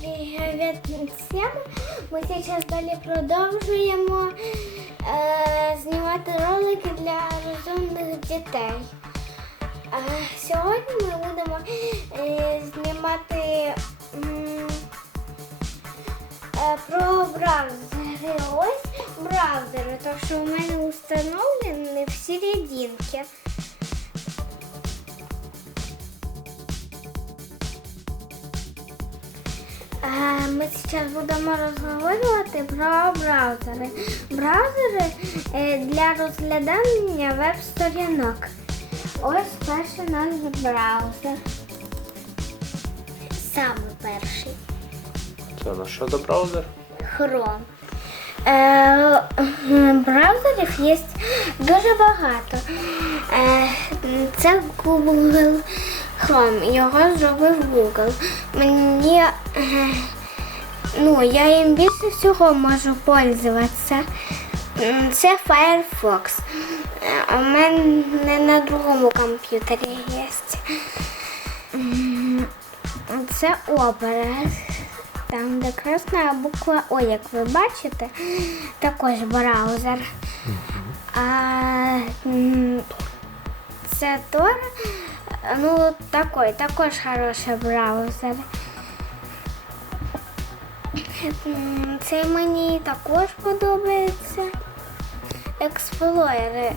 привет всем! Ми зараз далі продовжуємо е, знімати ролики для розумних дітей. Е, сьогодні ми будемо е, знімати е, про браузери. Ось браузери, тому що у мене установлені всі рідинки. Ми зараз будемо розговорювати про браузери. Браузери е, для розглядання веб-сторінок. Ось перший наш браузер. Саме перший. Це на що за браузер? Chrome. Е, браузерів є дуже багато. Е, це Google Chrome. Його зробив Google. Мені, ну, я їм більше всього можу пользуватися. Це Firefox. Е, У мене на другому комп'ютері є. Це Opera. Там, де красна буква О, як ви бачите, також браузер. А це Tor, ну такий, також хороший браузер. Цей мені також подобається. Explorer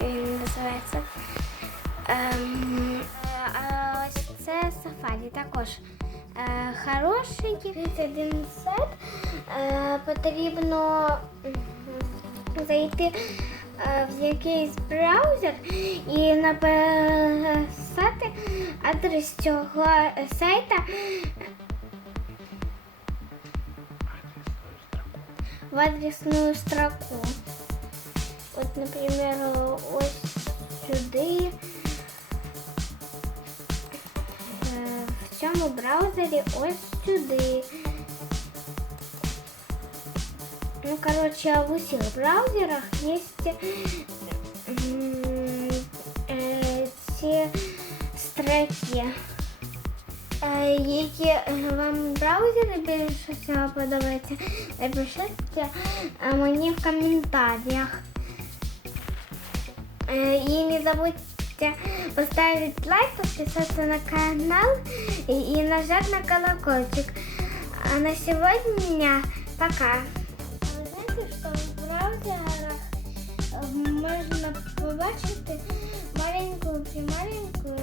він називається. Ем, е, ось це Safari також е, хороший. Один сайт. Е, потрібно зайти е, в якийсь браузер і написати адрес цього сайта в адресную строку. Вот, например, ось сюди. Е, В цьому браузері ось сюди. Ну, короче, в усіх браузерах є м, е, ці строки. Е, Які е, вам браузери більше всього подобаються, напишіть е, мені в коментарях. Э, И не забудьте поставить лайк, подписаться на канал и, и нажать на колокольчик. А на сегодня пока. Можна в браузерах э, побачити маленькую прималенькую